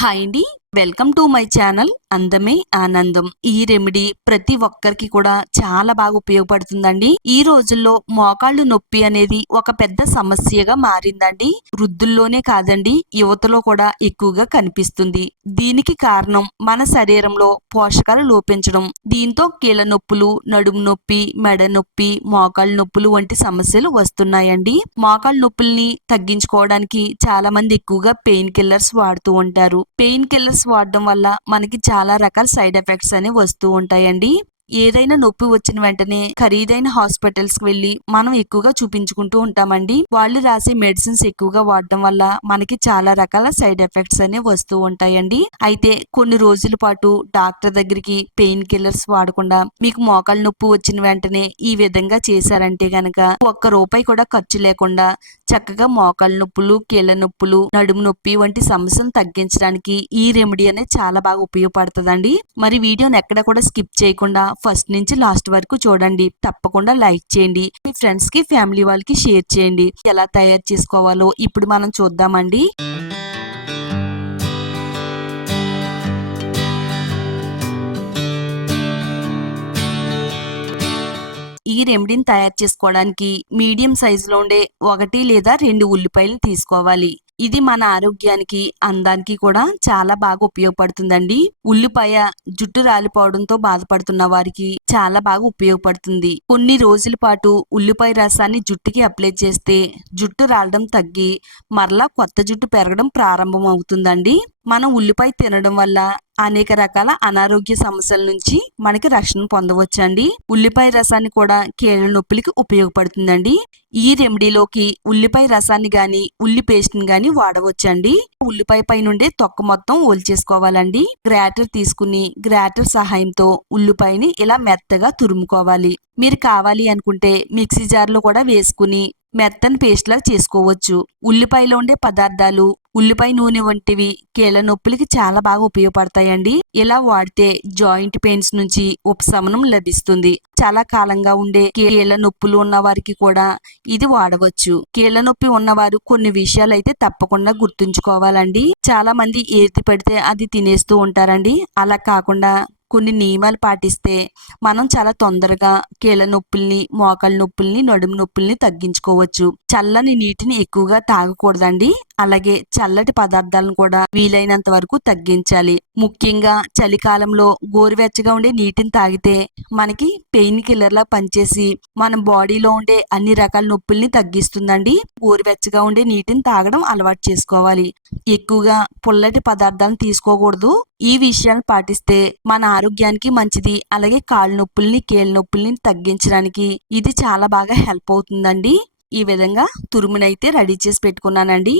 Hi అండి, welcome to my channel అందమే ఆనందం. ఈ రెమెడీ ప్రతి ఒక్కరికి కూడా చాలా బాగా ఉపయోగపడుతుందండి. ఈ రోజుల్లో మోకాళ్ళు నొప్పి అనేది ఒక పెద్ద సమస్యగా మారిందండి. వృద్ధుల్లోనే కాదండి, యువతలో కూడా ఎక్కువగా కనిపిస్తుంది. దీనికి కారణం మన శరీరంలో పోషకాలు లోపించడం. దీంతో కీళ్ళ నొప్పులు, నడుము నొప్పి, మెడ నొప్పి, మోకాళ్ళ నొప్పులు వంటి సమస్యలు వస్తున్నాయండి. మోకాళ్ళ నొప్పుల్ని తగ్గించుకోవడానికి చాలా మంది ఎక్కువగా పెయిన్ కిల్లర్స్ వాడుతూ ఉంటారు. పెయిన్ కిల్లర్స్ వాడడం వల్ల మనకి చాలా రకాల సైడ్ ఎఫెక్ట్స్ అనేవి వస్తూ ఉంటాయండి. ఏదైనా నొప్పి వచ్చిన వెంటనే ఖరీదైన హాస్పిటల్స్ కి వెళ్లి మనం ఎక్కువగా చూపించుకుంటూ ఉంటామండి. వాళ్ళు రాసే మెడిసిన్స్ ఎక్కువగా వాడడం వల్ల మనకి చాలా రకాల సైడ్ ఎఫెక్ట్స్ అనేవి వస్తూ ఉంటాయండి. అయితే కొన్ని రోజుల పాటు డాక్టర్ దగ్గరికి పెయిన్ కిల్లర్స్ వాడకుండా మీకు మోకాళ్ళ నొప్పి వచ్చిన వెంటనే ఈ విధంగా చేశారంటే గనక ఒక్క రూపాయి కూడా ఖర్చు లేకుండా చక్కగా మోకాళ్ళ నొప్పులు, కీళ్ళ నొప్పులు, నడుము నొప్పి వంటి సమస్యలను తగ్గించడానికి ఈ రెమెడీ అనేది చాలా బాగా ఉపయోగపడుతుందండి. మరి వీడియోని ఎక్కడ కూడా స్కిప్ చేయకుండా ఫస్ట్ నుంచి లాస్ట్ వరకు చూడండి. తప్పకుండా లైక్ చేయండి, మీ ఫ్రెండ్స్ కి, ఫ్యామిలీ వాళ్ళకి షేర్ చేయండి. ఎలా తయారు చేసుకోవాలో ఇప్పుడు మనం చూద్దామండి. ఈ రెమెడీని తయారు చేసుకోవడానికి మీడియం సైజులో ఉండే 1 లేదా 2 ఉల్లిపాయలు తీసుకోవాలి. ఇది మన ఆరోగ్యానికి, అందానికి కూడా చాలా బాగా ఉపయోగపడుతుందండి. ఉల్లిపాయ జుట్టు రాలిపోవడంతో బాధపడుతున్న వారికి చాలా బాగా ఉపయోగపడుతుంది. కొన్ని రోజుల పాటు ఉల్లిపాయ రసాన్ని జుట్టుకి అప్లై చేస్తే జుట్టు రాలడం తగ్గి మరలా కొత్త జుట్టు పెరగడం ప్రారంభం అవుతుందండి. మనం ఉల్లిపాయ తినడం వల్ల అనేక రకాల అనారోగ్య సమస్యల నుంచి మనకి రక్షణ పొందవచ్చండి. ఉల్లిపాయ రసాన్ని కూడా కీళ్ళ నొప్పులకి ఉపయోగపడుతుందండి. ఈ రెమెడీలోకి ఉల్లిపాయ రసాన్ని గాని, ఉల్లి పేస్ట్ ని గాని వాడవచ్చండి. ఉల్లిపాయ పై నుండి తొక్క మొత్తం ఒలిచేసుకోవాలండి. గ్రాటర్ తీసుకుని గ్రాటర్ సహాయంతో ఉల్లిపాయని ఇలా మెత్తగా తురుముకోవాలి. మీరు కావాలి అనుకుంటే మిక్సీ జార్ లో కూడా వేసుకుని మెత్తని పేస్ట్ లాగా చేసుకోవచ్చు. ఉల్లిపాయలో ఉండే పదార్థాలు ఉల్లిపాయ నూనె వంటివి కీళ్ళ నొప్పులకి చాలా బాగా ఉపయోగపడతాయండి. ఇలా వాడితే జాయింట్ పెయిన్స్ నుంచి ఉపశమనం లభిస్తుంది. చాలా కాలంగా ఉండే కీళ్ళ నొప్పులు ఉన్న వారికి కూడా ఇది వాడవచ్చు. కీళ్ళ నొప్పి ఉన్నవారు కొన్ని విషయాలు అయితే తప్పకుండా గుర్తుంచుకోవాలండి. చాలా మంది ఏది పడితే అది తినేస్తూ ఉంటారండి. అలా కాకుండా కొన్ని నియమాలు పాటిస్తే మనం చాలా తొందరగా కీళ్ళ నొప్పుల్ని, మోకాళ్ళ నొప్పుల్ని, నడుము నొప్పుల్ని తగ్గించుకోవచ్చు. చల్లని నీటిని ఎక్కువగా తాగకూడదండి. అలాగే చల్లటి పదార్థాలను కూడా వీలైనంత వరకు తగ్గించాలి. ముఖ్యంగా చలికాలంలో గోరువెచ్చగా ఉండే నీటిని తాగితే మనకి పెయిన్ కిల్లర్ లా పనిచేసి మన బాడీలో ఉండే అన్ని రకాల నొప్పుల్ని తగ్గిస్తుందండి. గోరువెచ్చగా ఉండే నీటిని తాగడం అలవాటు చేసుకోవాలి. ఎక్కువగా పుల్లటి పదార్థాలను తీసుకోకూడదు. ఈ విషయాలను పాటిస్తే మన ఆరోగ్యానికి మంచిది. అలాగే కాళ్ళ నొప్పుల్ని, కీళ్ళ నొప్పుల్ని తగ్గించడానికి ఇది చాలా బాగా హెల్ప్ అవుతుందండి. ఈ విధంగా తురుమునైతే రెడీ చేసి పెట్టుకున్నానండి.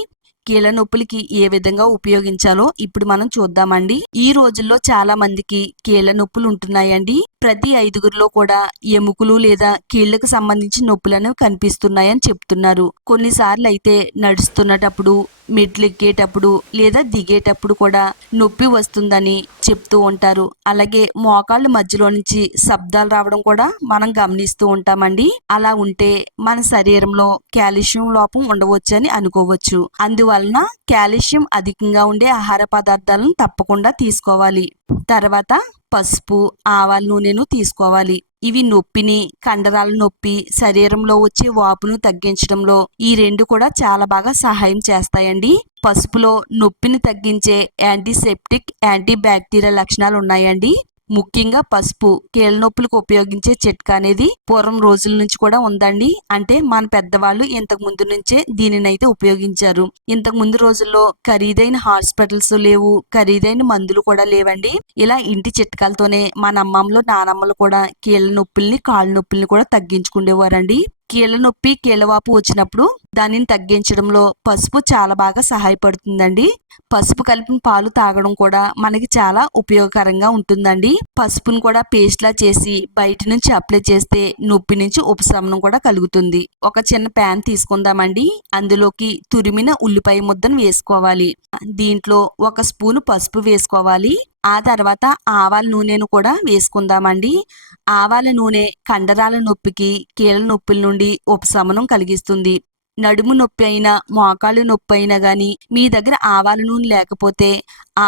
కీళ్ళ నొప్పులకి ఏ విధంగా ఉపయోగించాలో ఇప్పుడు మనం చూద్దామండి. ఈ రోజుల్లో చాలా మందికి కీళ్ళ నొప్పులు ఉంటున్నాయండి. ప్రతి 5గురిలో కూడా ఎముకలు లేదా కీళ్లకు సంబంధించి నొప్పులు అనేవి కనిపిస్తున్నాయని చెప్తున్నారు. కొన్నిసార్లు అయితే నడుస్తున్నటప్పుడు, మెట్లు ఎక్కేటప్పుడు లేదా దిగేటప్పుడు కూడా నొప్పి వస్తుందని చెప్తూ ఉంటారు. అలాగే మోకాళ్ళ మధ్యలో నుంచి శబ్దాలు రావడం కూడా మనం గమనిస్తూ ఉంటామండి. అలా ఉంటే మన శరీరంలో కాల్షియం లోపం ఉండవచ్చని అనుకోవచ్చు. అందువలన కాల్షియం అధికంగా ఉండే ఆహార పదార్థాలను తప్పకుండా తీసుకోవాలి. తర్వాత పసుపు, ఆవాల నూనెను తీసుకోవాలి. ఇవి నొప్పిని, కండరాల నొప్పి, శరీరంలో వచ్చే వాపును తగ్గించడంలో ఈ రెండు కూడా చాలా బాగా సహాయం చేస్తాయండి. పసుపులో నొప్పిని తగ్గించే యాంటీసెప్టిక్, యాంటీ బ్యాక్టీరియల్ లక్షణాలు ఉన్నాయండి. ముఖ్యంగా పసుపు కీళ్ళ నొప్పులకు ఉపయోగించే చిట్కా అనేది పూర్వం రోజుల నుంచి కూడా ఉందండి. అంటే మన పెద్దవాళ్ళు ఇంతకు ముందు నుంచే దీనినైతే ఉపయోగించారు. ఇంతకు ముందు రోజుల్లో ఖరీదైన హాస్పిటల్స్ లేవు, ఖరీదైన మందులు కూడా లేవండి. ఇలా ఇంటి చిట్కాలతోనే మన అమ్మమ్మలు, నానమ్మలు కూడా కీళ్ళ నొప్పుల్ని, కాళ్ళ నొప్పుల్ని కూడా తగ్గించుకునేవారండి. కీళ్ళ నొప్పి, కీళ్ళవాపు వచ్చినప్పుడు దానిని తగ్గించడంలో పసుపు చాలా బాగా సహాయపడుతుందండి. పసుపు కలిపిన పాలు తాగడం కూడా మనకి చాలా ఉపయోగకరంగా ఉంటుందండి. పసుపును కూడా పేస్ట్ లా చేసి బయట నుంచి అప్లై చేస్తే నొప్పి నుంచి ఉపశమనం కూడా కలుగుతుంది. ఒక చిన్న ప్యాన్ తీసుకుందామండి. అందులోకి తురిమిన ఉల్లిపాయ ముద్దను వేసుకోవాలి. దీంట్లో 1 స్పూను పసుపు వేసుకోవాలి. ఆ తర్వాత ఆవాల నూనెను కూడా వేసుకుందామండి. ఆవాల నూనె కండరాల నొప్పికి, కీళ్ళ నొప్పుల నుండి ఉపశమనం కలిగిస్తుంది. నడుము నొప్పి అయినా మోకాళ్ళు నొప్పి అయినా గానీ మీ దగ్గర ఆవాల నూనె లేకపోతే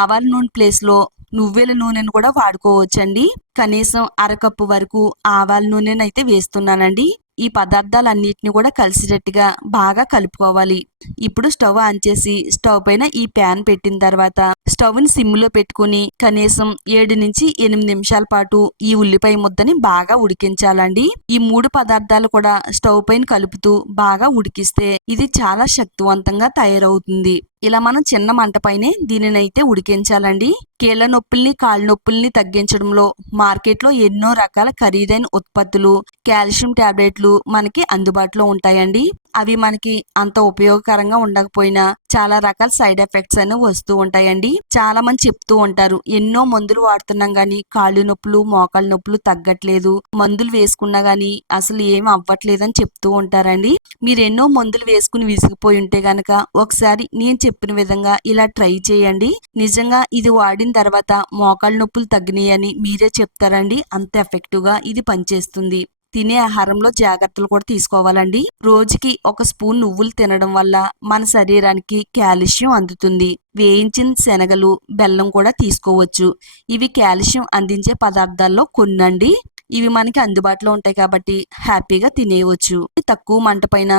ఆవాల నూనె ప్లేస్లో నువ్వుల నూనెను కూడా వాడుకోవచ్చండి. కనీసం అరకప్పు వరకు ఆవాల నూనెనైతే వేస్తున్నానండి. ఈ పదార్థాలన్నిటిని కూడా కలిసేటట్టుగా బాగా కలుపుకోవాలి. ఇప్పుడు స్టవ్ ఆన్ చేసి స్టవ్ పైన ఈ ప్యాన్ పెట్టిన తర్వాత స్టవ్ని సిమ్లో పెట్టుకుని కనీసం 7 నుంచి 8 నిమిషాల పాటు ఈ ఉల్లిపాయ ముద్దని బాగా ఉడికించాలండి. ఈ 3 పదార్థాలు కూడా స్టవ్ పైన కలుపుతూ బాగా ఉడికిస్తే ఇది చాలా శక్తివంతంగా తయారవుతుంది. ఇలా మనం చిన్న మంట పైనే దీనినైతే ఉడికించాలండి. కీళ్ళ నొప్పుల్ని కాళ్ళ నొప్పుల్ని తగ్గించడంలో మార్కెట్లో ఎన్నో రకాల ఖరీదైన ఉత్పత్తులు, కాల్షియం టాబ్లెట్లు మనకి అందుబాటులో ఉంటాయండి. అవి మనకి అంత ఉపయోగకరంగా ఉండకపోయినా చాలా రకాల సైడ్ ఎఫెక్ట్స్ అనేవి వస్తూ ఉంటాయండి. చాలా మంది చెప్తూ ఉంటారు, ఎన్నో మందులు వాడుతున్నాం గానీ కాళ్ళు నొప్పులు మోకాళ్ళ నొప్పులు తగ్గట్లేదు, మందులు వేసుకున్నా గానీ అసలు ఏమి అవ్వట్లేదని చెప్తూ ఉంటారండి. మీరు ఎన్నో మందులు వేసుకుని విసిగిపోయి ఉంటే గనక ఒకసారి నేను చెప్పిన విధంగా ఇలా ట్రై చేయండి. నిజంగా ఇది వాడిన తర్వాత మోకాళ్ళ నొప్పులు తగ్గినాయని మీరే చెప్తారండి. అంత ఎఫెక్టివ్ గా ఇది పనిచేస్తుంది. తినే ఆహారంలో జాగ్రత్తలు కూడా తీసుకోవాలండి. రోజుకి 1 స్పూన్ నువ్వులు తినడం వల్ల మన శరీరానికి కాల్షియం అందుతుంది. వేయించిన శనగలు, బెల్లం కూడా తీసుకోవచ్చు. ఇవి కాల్షియం అందించే పదార్థాల్లో కొన్నండి. ఇవి మనకి అందుబాటులో ఉంటాయి కాబట్టి హ్యాపీగా తినేయవచ్చు. తక్కువ మంట పైన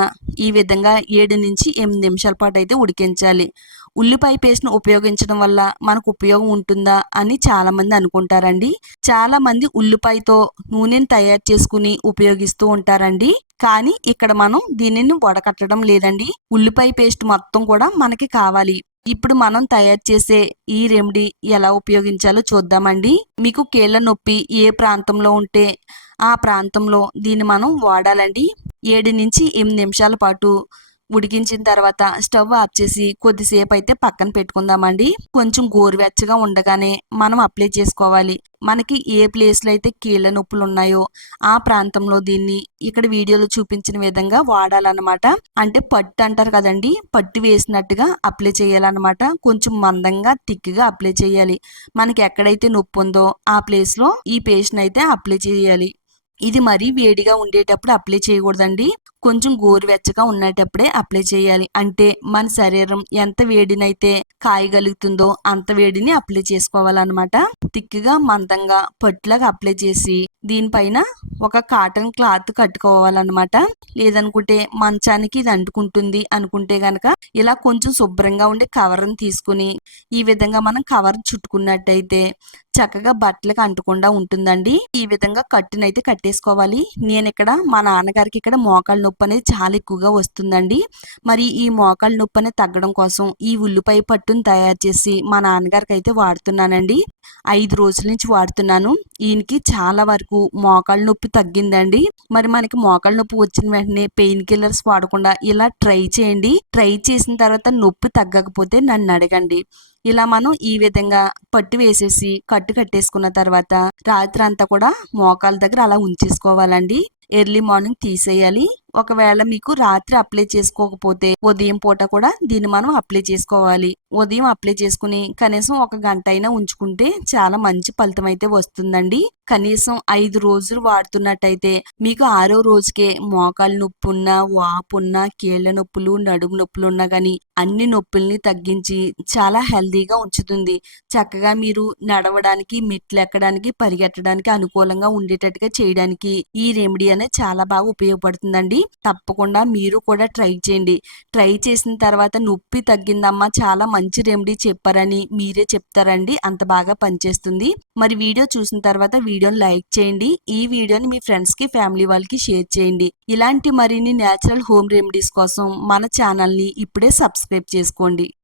ఈ విధంగా 7 నుంచి 8 నిమిషాల పాటు అయితే ఉడికించాలి. ఉల్లిపాయ పేస్ట్ను ఉపయోగించడం వల్ల మనకు ఉపయోగం ఉంటుందా అని చాలా మంది అనుకుంటారండి. చాలా మంది ఉల్లిపాయతో నూనెను తయారు చేసుకుని ఉపయోగిస్తూ ఉంటారండి. కానీ ఇక్కడ మనం దీనిని వడకట్టడం లేదండి. ఉల్లిపాయ పేస్ట్ మొత్తం కూడా మనకి కావాలి. ఇప్పుడు మనం తయారు చేసే ఈ రెమెడీ ఎలా ఉపయోగించాలో చూద్దామండి. మీకు కీళ్ళ నొప్పి ఏ ప్రాంతంలో ఉంటే ఆ ప్రాంతంలో దీన్ని మనం వాడాలండి. 7 నుంచి 8 నిమిషాల పాటు ఉడికించిన తర్వాత స్టవ్ ఆఫ్ చేసి కొద్దిసేపు అయితే పక్కన పెట్టుకుందామండి. కొంచెం గోరువెచ్చగా ఉండగానే మనం అప్లై చేసుకోవాలి. మనకి ఏ ప్లేస్లో అయితే కీళ్ళ నొప్పులు ఉన్నాయో ఆ ప్రాంతంలో దీన్ని ఇక్కడ వీడియోలో చూపించిన విధంగా వాడాలన్నమాట. అంటే పట్టు అంటారు కదండి, పట్టు వేసినట్టుగా అప్లై చేయాలన్నమాట. కొంచెం మందంగా థిక్గా అప్లై చేయాలి. మనకి ఎక్కడైతే నొప్పి ఉందో ఆ ప్లేస్లో ఈ పేస్ట్ని అయితే అప్లై చేయాలి. ఇది మరీ వేడిగా ఉండేటప్పుడు అప్లై చేయకూడదండి. కొంచెం గోరువెచ్చగా ఉండేటప్పుడే అప్లై చేయాలి. అంటే మన శరీరం ఎంత వేడినైతే కాయగలుగుతుందో అంత వేడిని అప్లై చేసుకోవాలన్నమాట. థిక్గా మందంగా పట్టులాగా అప్లై చేసి దీనిపైన ఒక కాటన్ క్లాత్ కట్టుకోవాలన్నమాట. లేదనుకుంటే మంచానికి ఇది అంటుకుంటుంది అనుకుంటే గనక ఇలా కొంచెం శుభ్రంగా ఉండే కవర్ని తీసుకుని ఈ విధంగా మనం కవర్ చుట్టుకున్నట్టయితే చక్కగా బట్టలకు అంటకుండా ఉంటుందండి. ఈ విధంగా కట్టునైతే కట్టేసుకోవాలి. నేను ఇక్కడ మా నాన్నగారికి ఇక్కడ మోకాళ్ళ నొప్పి అనేది చాలా ఎక్కువగా వస్తుందండి. మరి ఈ మోకాళ్ళ నొప్పి అనేది తగ్గడం కోసం ఈ ఉల్లిపాయ పట్టును తయారు చేసి మా నాన్నగారికి అయితే వాడుతున్నానండి. 5 రోజుల నుంచి వాడుతున్నాను. ఈయనకి చాలా వరకు మోకాళ్ళ నొప్పి తగ్గిందండి. మరి మనకి మోకాళ్ళ నొప్పి వచ్చిన వెంటనే పెయిన్ కిల్లర్స్ వాడకుండా ఇలా ట్రై చేయండి. ట్రై చేసిన తర్వాత నొప్పి తగ్గకపోతే నన్ను అడగండి. ఇలా మనం ఈ విధంగా పట్టు వేసేసి కట్టు కట్టేసుకున్న తర్వాత రాత్రి అంతా కూడా మోకాళ్ళ దగ్గర అలా ఉంచేసుకోవాలండి. ఎర్లీ మార్నింగ్ తీసేయాలి. ఒకవేళ మీకు రాత్రి అప్లై చేసుకోకపోతే ఉదయం పూట కూడా దీన్ని మనం అప్లై చేసుకోవాలి. ఉదయం అప్లై చేసుకుని కనీసం 1 గంట అయినా ఉంచుకుంటే చాలా మంచి ఫలితం అయితే వస్తుందండి. కనీసం 5 రోజులు వాడుతున్నట్టయితే మీకు 6వ రోజుకే మోకాళ్ళ నొప్పి ఉన్నా, వాపు ఉన్నా, కీళ్ళ నొప్పులు, నడుము నొప్పులు ఉన్నా కానీ అన్ని నొప్పుల్ని తగ్గించి చాలా హెల్దీగా ఉంచుతుంది. చక్కగా మీరు నడవడానికి, మెట్లు ఎక్కడానికి, పరిగెత్తడానికి అనుకూలంగా ఉండేటట్టుగా చేయడానికి ఈ రెమెడీ అనేది చాలా బాగా ఉపయోగపడుతుందండి. తప్పకుండా మీరు కూడా ట్రై చేయండి. ట్రై చేసిన తర్వాత నొప్పి తగ్గిందమ్మా, చాలా మంచి రెమెడీ చెప్పారని మీరే చెప్తారండి. అంత బాగా పనిచేస్తుంది. మరి వీడియో చూసిన తర్వాత వీడియోని లైక్ చేయండి. ఈ వీడియోని మీ ఫ్రెండ్స్ కి, ఫ్యామిలీ వాళ్ళకి షేర్ చేయండి. ఇలాంటి మరిన్ని న్యాచురల్ హోమ్ రెమెడీస్ కోసం మన ఛానల్ని ఇప్పుడే సబ్స్క్రైబ్ చేసుకోండి.